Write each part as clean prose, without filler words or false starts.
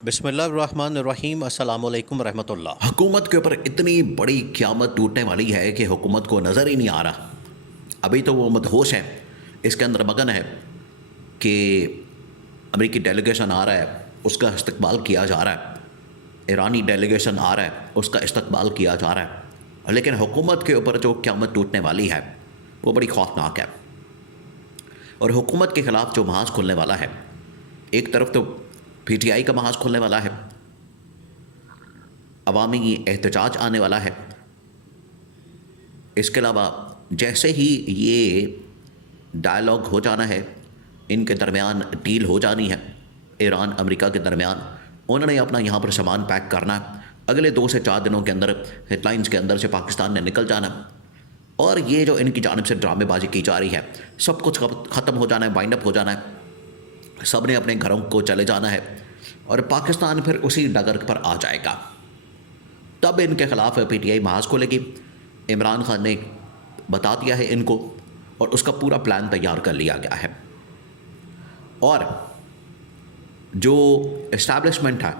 बिस्मिल्लाहिर्रहमानिर्रहीम अस्सलाम वालेकुम रहमतुल्लाह। हुकूमत के ऊपर इतनी बड़ी क़यामत टूटने वाली है कि हुकूमत को नज़र ही नहीं आ रहा। अभी तो वो मदहोश है, इसके अंदर मगन है कि अमेरिकी डेलीगेशन आ रहा है, उसका इस्तकबाल किया जा रहा है, ईरानी डेलीगेशन आ रहा है, उसका इस्तकबाल किया जा रहा है। लेकिन हुकूमत के ऊपर जो क़यामत टूटने वाली है वो बड़ी खौफनाक है। और हुकूमत के ख़िलाफ़ जो महाज खुलने वाला है, एक तरफ तो PTI का महाज खुलने वाला है, अवामी एहतजाज आने वाला है। इसके अलावा जैसे ही ये डायलॉग हो जाना है, इनके दरमियान डील हो जानी है, ईरान अमेरिका के दरमियान, उन्होंने अपना यहाँ पर सामान पैक करना है। अगले 2 से 4 दिनों के अंदर हेडलाइंस के अंदर से पाकिस्तान ने निकल जाना। और ये जो इनकी जानिब से ड्रामेबाजी की जा रही है, सब कुछ ख़त्म हो जाना है, वाइंड अप हो जाना है, सब ने अपने घरों को चले जाना है और पाकिस्तान फिर उसी डगर पर आ जाएगा। तब इनके ख़िलाफ़ PTI महाज खोलेगी। इमरान खान ने बता दिया है इनको और उसका पूरा प्लान तैयार कर लिया गया है। और जो इस्टेब्लिशमेंट है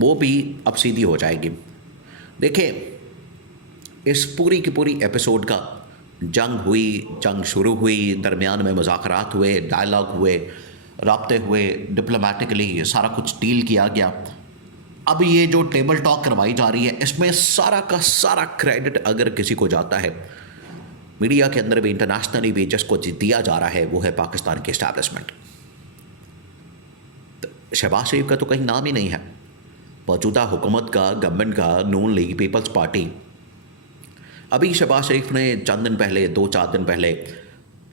वो भी अब सीधी हो जाएगी। देखिए, इस पूरी की पूरी एपिसोड का जंग हुई, जंग शुरू हुई, दरमियान में मुज़ाकरात हुए, डायलॉग हुए, राब्ते हुए, डिप्लोमेटिकली सारा कुछ डील किया गया। अब ये जो टेबल टॉक करवाई जा रही है, इसमें सारा का सारा क्रेडिट अगर किसी को जाता है, मीडिया के अंदर भी, इंटरनेशनली भी जिसको दिया जा रहा है, वो है पाकिस्तान की इस्टेब्लिशमेंट। शहबाज शरीफ का तो कहीं नाम ही नहीं है। मौजूदा हुकूमत का, गवर्नमेंट का, नून लीग, पीपल्स पार्टी। अभी शहबाज शरीफ ने चंद दिन पहले, 2-4 दिन पहले,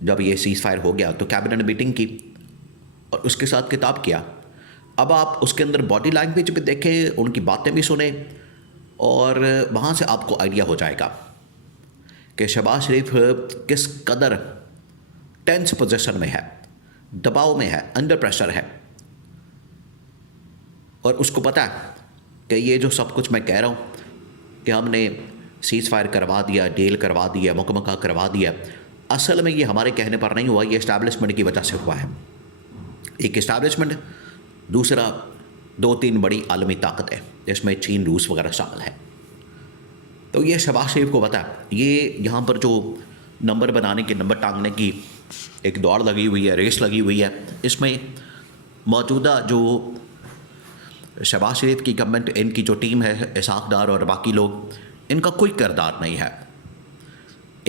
जब ये सीज़ फायर हो गया तो कैबिनेट मीटिंग की और उसके साथ किताब किया। अब आप उसके अंदर बॉडी लैंग्वेज भी देखें, उनकी बातें भी सुने और वहाँ से आपको आइडिया हो जाएगा कि शहबाज शरीफ किस कदर टेंस पोजीशन में है, दबाव में है, अंडर प्रेशर है। और उसको पता है कि ये जो सब कुछ मैं कह रहा हूँ कि हमने सीज़ फायर करवा दिया, डील करवा दिया, मुकम्मल करवा दिया, असल में ये हमारे कहने पर नहीं हुआ, ये इस्टेब्लिशमेंट की वजह से हुआ है। एक इस्टेब्लिशमेंट, दूसरा 2-3 बड़ी आलमी ताकत है जिसमें चीन, रूस वगैरह शामिल है। तो ये शहबाज शरीफ को पता है, ये यहाँ पर जो नंबर बनाने की, नंबर टांगने की एक दौड़ लगी हुई है, रेस लगी हुई है, इसमें मौजूदा जो शहबाज शरीफ की गवर्नमेंट, इनकी जो टीम है, इसाक डार और बाकी लोग, इनका कोई किरदार नहीं है।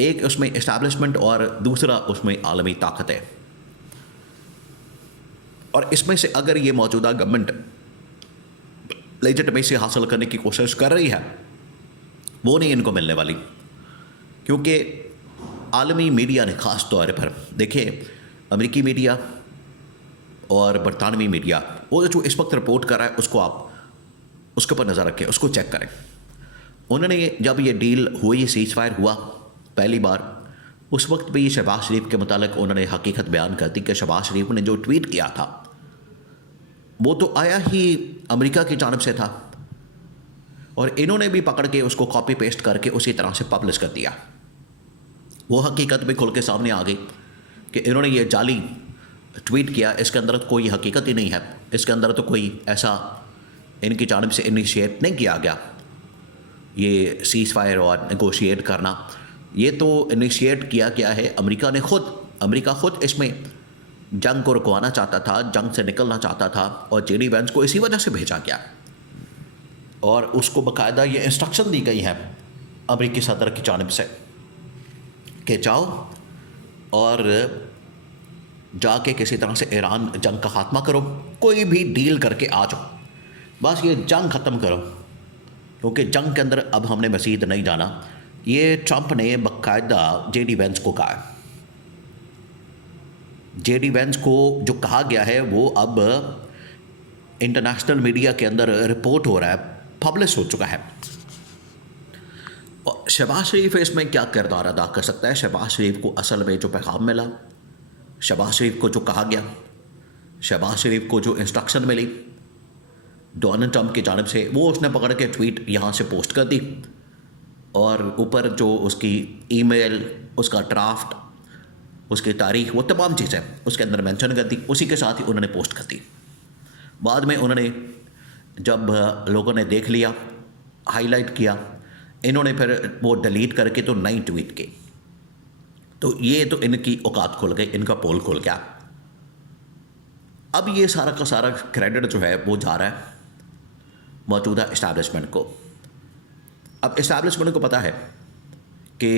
एक उसमें इस्टेब्लिशमेंट और दूसरा उसमें आलमी ताकत है। और इसमें से अगर ये मौजूदा गवर्नमेंट लेजिटिमेसी हासिल करने की कोशिश कर रही है, वो नहीं इनको मिलने वाली। क्योंकि आलमी मीडिया ने ख़ास तौर पर, देखिए, अमेरिकी मीडिया और बरतानवी मीडिया, वो जो इस वक्त रिपोर्ट कर रहा है, उसको आप उसके ऊपर नज़र रखें, उसको चेक करें। उन्होंने जब ये डील हुई, सीज़ फायर हुआ पहली बार, उस वक्त भी शहबाज शरीफ के मुतालिक उन्होंने हकीकत बयान कर दी कि शहबाज शरीफ ने जो ट्वीट किया था वो तो आया ही अमेरिका की जानिब से था और इन्होंने भी पकड़ के उसको कॉपी पेस्ट करके उसी तरह से पब्लिश कर दिया। वो हकीकत भी खुल के सामने आ गई कि इन्होंने ये जाली ट्वीट किया, इसके अंदर तो कोई हकीकत ही नहीं है, इसके अंदर तो कोई ऐसा इनकी जानिब से इनिशिएट नहीं किया गया ये सीज़ फायर और नेगोशिएट करना। ये तो इनिशिएट किया गया है अमेरिका ने खुद। अमेरिका खुद इसमें जंग को रुकवाना चाहता था, जंग से निकलना चाहता था और JD वैंस को इसी वजह से भेजा गया और उसको बाकायदा ये इंस्ट्रक्शन दी गई है अमेरिकी सदर की जानिब से कि जाओ और जाके किसी तरह से ईरान जंग का ख़ात्मा करो, कोई भी डील करके आ जाओ, बस ये जंग ख़त्म करो, क्योंकि जंग के अंदर अब हमने मज़ीद नहीं जाना। ये ट्रंप ने बाकायदा JD वैंस को कहा है। JD वैंस को जो कहा गया है वो अब इंटरनेशनल मीडिया के अंदर रिपोर्ट हो रहा है, पब्लिश हो चुका है। और शहबाज शरीफ इसमें क्या किरदार अदा कर सकता है? शहबाज शरीफ को असल में जो पैगाम मिला, शहबाज शरीफ को जो कहा गया, शहबाज शरीफ को जो इंस्ट्रक्शन मिली डोनाल्ड ट्रंप की जानिब से, वो उसने पकड़ के ट्वीट यहाँ से पोस्ट कर दी और ऊपर जो उसकी ईमेल, उसका ड्राफ्ट, उसकी तारीख, वो तमाम चीज़ें उसके अंदर मेंशन कर दी, उसी के साथ ही उन्होंने पोस्ट कर दी। बाद में उन्होंने जब लोगों ने देख लिया, हाईलाइट किया, इन्होंने फिर वो डिलीट करके तो नई ट्वीट की। तो ये तो इनकी औकात खुल गई, इनका पोल खुल गया। अब ये सारा का सारा क्रेडिट जो है वो जा रहा है मौजूदा इस्टेब्लिशमेंट को। अब इस्टेब्लिशमेंट को पता है कि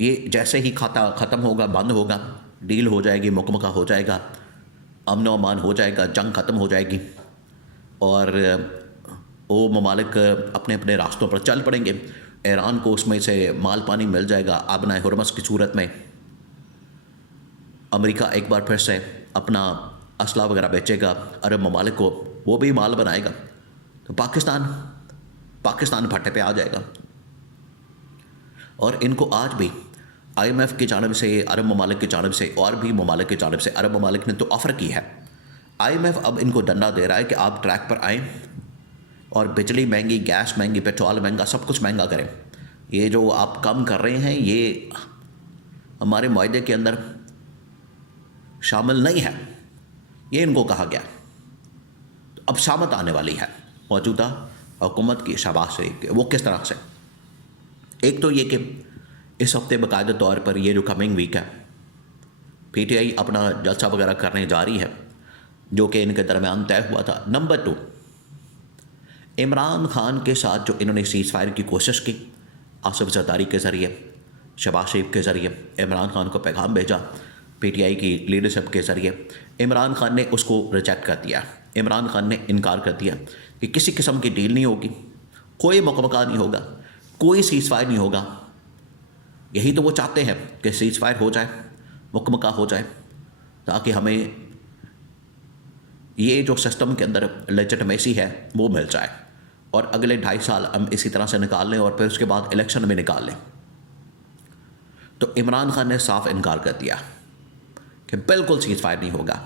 ये जैसे ही खाता ख़त्म होगा, बंद होगा, डील हो जाएगी, मुकम्मल हो जाएगा, अमन अमान हो जाएगा, जंग ख़त्म हो जाएगी और वो ममालिक अपने अपने रास्तों पर चल पड़ेंगे। ईरान को उसमें से माल पानी मिल जाएगा आबना हुरमस की सूरत में। अमेरिका एक बार फिर से अपना असला वगैरह बेचेगा अरब ममालिक को, वो भी माल बनाएगा, तो पाकिस्तान फटे पे आ जाएगा। और इनको आज भी IMF की जानब से, अरब ममालिक की जानब से और भी ममालिक की जानब से, अरब ममालिक ने तो ऑफ़र की है। IMF अब इनको डंडा दे रहा है कि आप ट्रैक पर आएँ और बिजली महंगी, गैस महंगी, पेट्रोल महंगा, सब कुछ महंगा करें। ये जो आप कम कर रहे हैं ये हमारे मुआहदे के अंदर शामिल नहीं है, ये इनको कहा गया। तो अब शामत आने वाली है मौजूदा हुकूमत की, शहबाज शरीफ के। वो किस तरह से? एक तो ये कि इस हफ्ते बाकायदा तौर पर ये जो कमिंग वीक है PTI अपना जलसा वगैरह करने जा रही है, जो कि इनके दरमियान तय हुआ था। नंबर 2, इमरान खान के साथ जो इन्होंने सीज़ फायर की कोशिश की, आसिफ जरदारी के ज़रिए, शहबाज शरीफ के ज़रिए इमरान खान को पैगाम भेजा, PTI की लीडरशिप के ज़रिए इमरान खान ने उसको रिजेक्ट कर दिया। इमरान खान ने इनकार कर दिया कि किसी किस्म की डील नहीं होगी, कोई मुकम्मल नहीं होगा, कोई सीज़ फायर नहीं होगा। यही तो वो चाहते हैं कि सीज़ फायर हो जाए, मुकम्मल हो जाए, ताकि हमें ये जो सिस्टम के अंदर लेजिटिमेसी है वो मिल जाए और अगले 2.5 साल हम इसी तरह से निकाल लें और फिर उसके बाद इलेक्शन में निकाल लें। तो इमरान खान ने साफ इनकार कर दिया कि बिल्कुल सीज़ फायर नहीं होगा।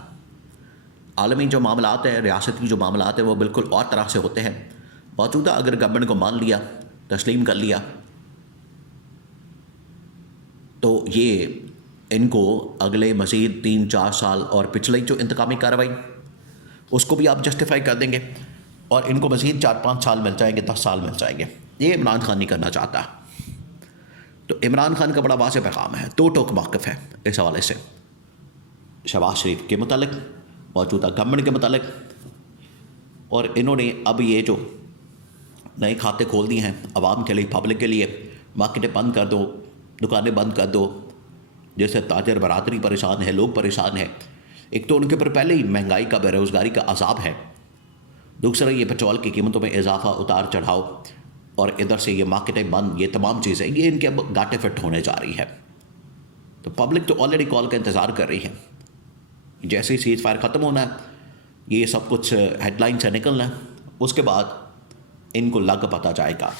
आलमी जो मामलात हैं, रियासती जो मामलात हैं, वो बिल्कुल और तरह से होते हैं। मौजूदा अगर गवर्नमेंट को मान लिया, तस्लीम कर लिया, तो ये इनको अगले मज़ीद 3-4 साल और पिछले जो इंतकामी कार्रवाई उसको भी आप जस्टिफाई कर देंगे और इनको मज़ीद 4-5 साल मिल जाएंगे, 10 साल मिल जाएंगे। ये इमरान खान नहीं करना चाहता। तो इमरान खान का बड़ा वाज़ेह पैगाम है, दो टोक मौक़िफ़ है इस हवाले से, शहबाज शरीफ के मुतालिक, मौजूदा गवर्नमेंट के मुतालिक। और इन्होंने अब ये जो नए खाते खोल दिए हैं आवाम के लिए, पब्लिक के लिए, मार्केटें बंद कर दो, दुकानें बंद कर दो, जैसे ताजर बरादरी परेशान है, लोग परेशान हैं। एक तो उनके ऊपर पहले ही महंगाई का, बेरोज़गारी का अज़ाब है, दूसरा ये पेट्रोल की कीमतों में इजाफा, उतार चढ़ाव, और इधर से ये मार्केटें बंद, ये तमाम चीज़ें, ये इनके अब गाटे फिट होने जा रही है। तो पब्लिक तो ऑलरेडी कॉल का इंतज़ार कर रही है। जैसे ही सीज़ फायर ख़त्म होना है, ये सब कुछ हेडलाइन से निकलना है, उसके बाद इनको लग पता जाएगा।